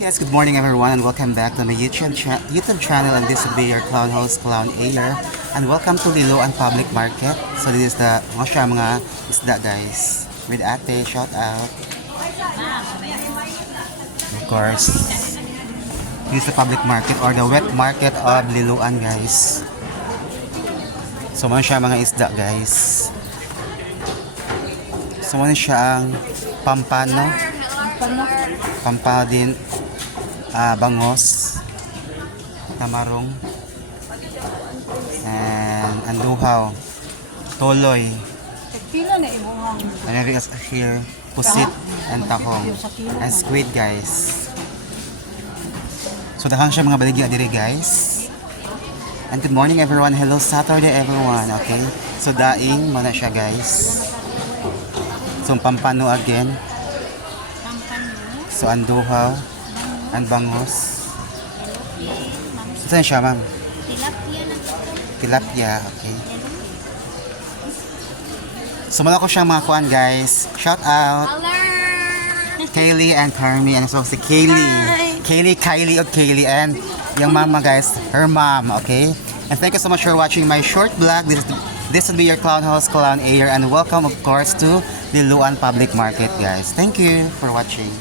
Yes, good morning everyone and welcome back to my YouTube channel, and this will be your clown host, Clown Air, and welcome to Liloan Public Market. So this is the mga isda guys. With ate, shout out. Of course, this is the public market or the wet market of Liloan guys. So mga isda guys. So siya ang pampano, pampadin, bangos, tamarong, and anduhaw, toloy, and everything else here, pusit, and tahong, and squid guys. So dahang siya mga baligya diri guys. And good morning everyone, hello Saturday everyone, okay? So daing mana siya guys. So pampano again. So anduhaw, and bangos. Saan siya, ma'am? Tilapia lang ito. Tilapia, okay. So mala ko siyang mga kuan guys. Shout out Kaylee and Carmi, and so si Kaylee. Kylie and yung mama guys, her mom, okay? And thank you so much for watching my short vlog. This will be your clown host, Clown Air, and welcome of course to the Liloan Public Market guys. Thank you for watching.